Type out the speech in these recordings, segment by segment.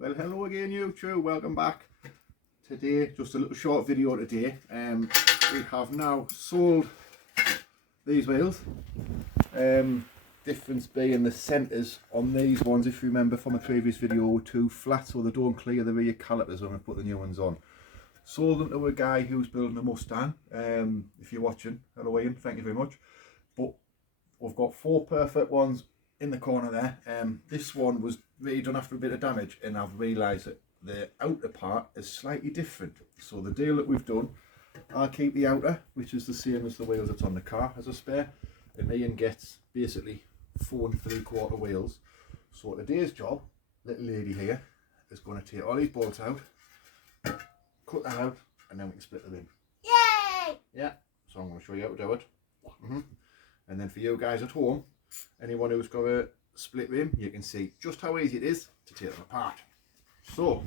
Well, hello again YouTube, welcome back. Today, just a little short video today. We have now sold these wheels. Difference being the centres on these ones, if you remember from a previous video, were too flat so they don't clear the rear calipers when we put the new ones on. Sold them to a guy who's building a Mustang. If you're watching, hello Ian, thank you very much. But we've got 4 perfect ones in the corner there. This one was really done after a bit of damage, and I've realised that the outer part is slightly different. So the deal that we've done, I'll keep the outer, which is the same as the wheels that's on the car, as a spare, and Ian gets basically 4 3/4 wheels. So today's job, little lady here, is going to take all these bolts out, cut that out, and then we can split them in. Yay! Yeah, so I'm going to show you how to do it. And then for you guys at home, anyone who's got a split rim, you can see just how easy it is to take them apart. So,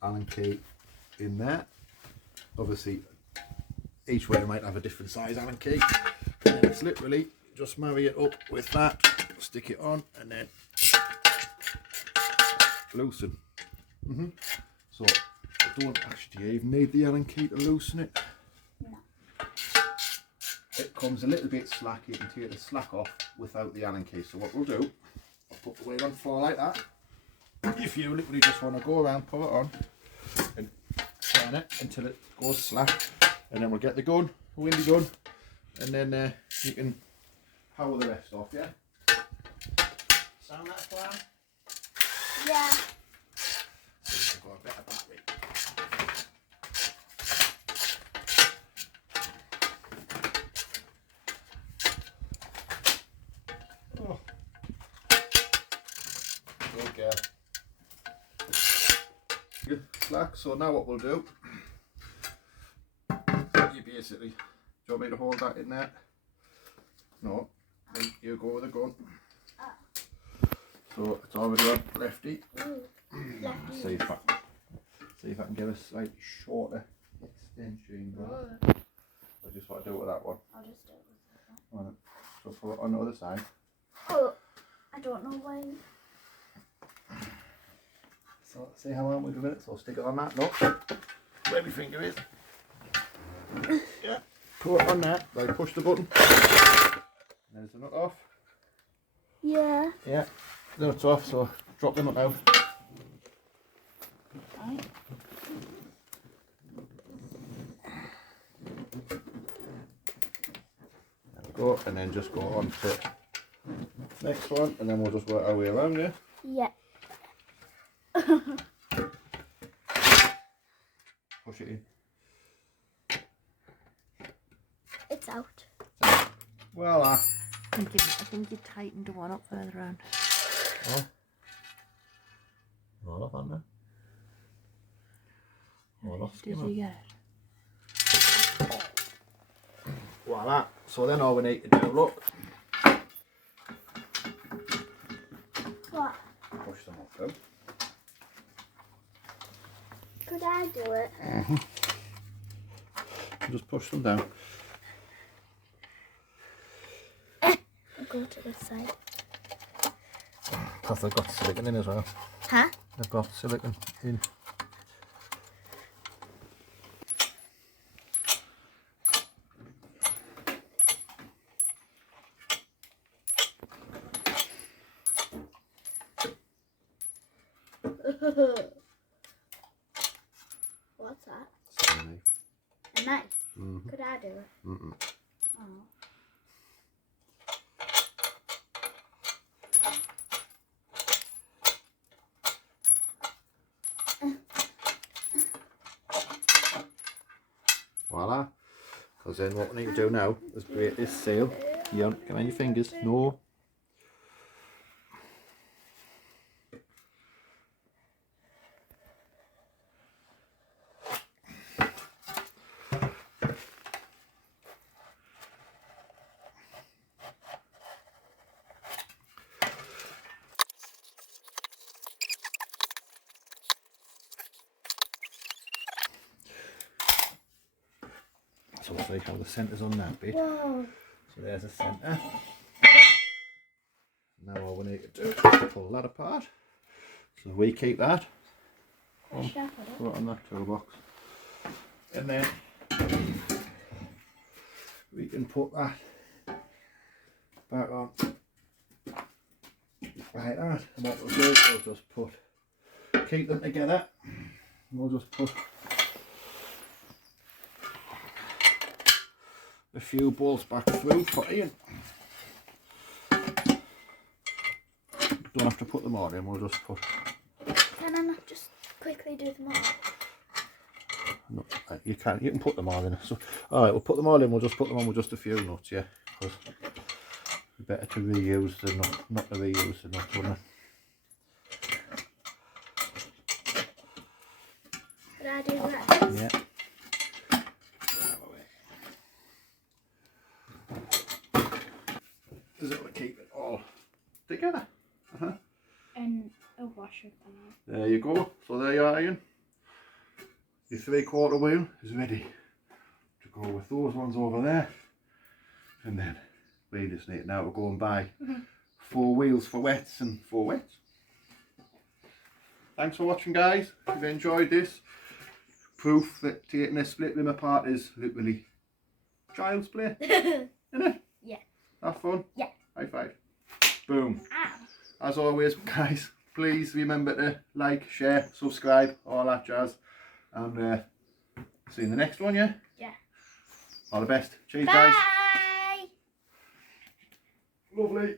Allen key in there. Obviously, each way might have a different size Allen key. And then it's literally just marry it up with that, stick it on, and then loosen. So, I don't actually even need the Allen key to loosen it. It comes a little bit slack, you can take the slack off without the Allen key. So what we'll do, I'll put the wheel on floor like that. If you literally just want to go around, put it on and turn it until it goes slack, and then we'll get the gun, the windy gun, and then you can power the rest off, yeah? Sound that plan? Yeah. I've got a better battery. Good slack. So now what we'll do, you basically, do you want me to hold that in there? No, then you go with the gun. So it's already on lefty. Lefty. See if I can get a slightly shorter extension. I just want to do it with that one. I'll just do it with that one. Right. So put it on the other side. Oh, I don't know why. So see how I'm doing it. So stick it on that. No, where my finger is. Yeah. Put it on there. Then push the button. There's the nut off. Yeah. Yeah. The nut's off. So drop the nut out. Right. There we go. And then just go on to next one, and then we'll just work our way around here. Yeah. Push it in. It's out. Voila. I think you tightened the one up further on. Oh. Roll off on there. Roll off. Did you get it? Voila. So then all we need to do, look. What? Push them off them. Could I do it? Just push them down. I'll go to this side. Because they've got silicon in as well. Huh? They've got silicon in. What's that? It's a knife. A knife? Could I do it? Oh. Voila. Because then what we need to do now is break this seal. You don't come on your fingers. No. So we'll see how the centre's on that bit. Whoa. So there's a centre. Now all we need to do is pull that apart. So we keep that. Should I put it? Put it on that toolbox. And then we can put that back on like that. And what we'll do is we'll just keep them together. We'll just put a few bolts back through for Ian. Don't have to put them all in, we'll just put... Can I not just quickly do them all? No, you can put them all in. So, alright, we'll put them all in, we'll just put them on with just a few nuts, yeah. Because it's better to reuse than not to reuse the nuts, wouldn't it? Could I do that? Yeah. Does it keep it all together? And a washer pan. There you go. So there you are, Ian. Your 3/4 wheel is ready to go with those ones over there. And then we just need now to go and buy 4 wheels for wets and 4 wets. Thanks for watching, guys. If you've enjoyed this, proof that taking a split rim apart is literally child's play. Isn't it? Yeah. Have fun? Yeah. High five. Boom. Ow. As always, guys, please remember to like, share, subscribe, all that jazz. And see you in the next one, yeah? Yeah. All the best. Cheers, Bye. guys. Lovely.